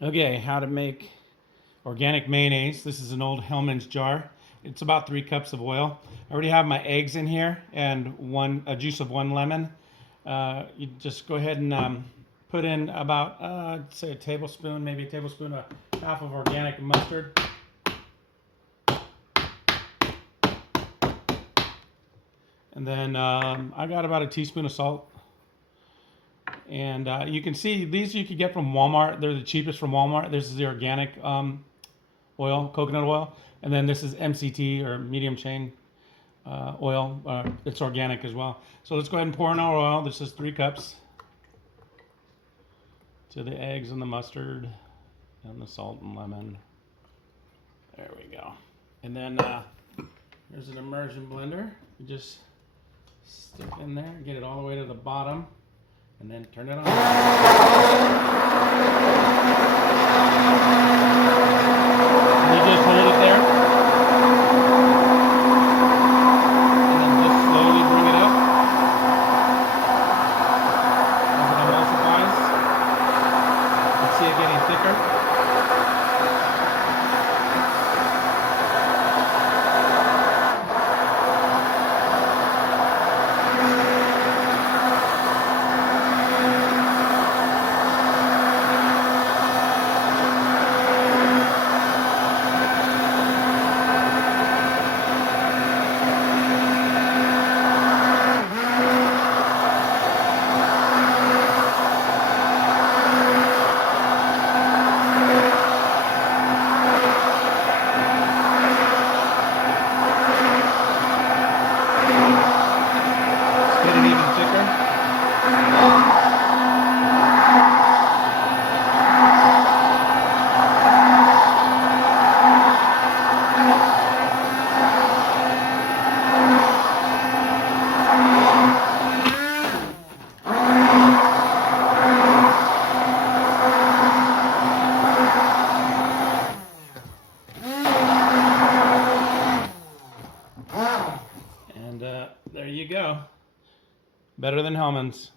Okay, how to make organic mayonnaise. This is an old Hellman's jar. It's about 3 cups of oil. I already have my eggs in here and a juice of 1 lemon. You just go ahead and put in about, say a tablespoon, maybe a tablespoon, a half of organic mustard. And then I got about a teaspoon of salt. And you can see these you could get from Walmart. They're the cheapest from Walmart. This is the organic oil, coconut oil. And then this is MCT or medium chain oil. It's organic as well. So let's go ahead and pour in our oil. This is 3 cups to the eggs and the mustard and the salt and lemon. There we go. And then here's an immersion blender. You just stick in there, get it all the way to the bottom, and then turn it on. And you just hold it there, and then just slowly bring it up as it emulsifies. You can see it getting thicker. And there you go. Better than Hellman's.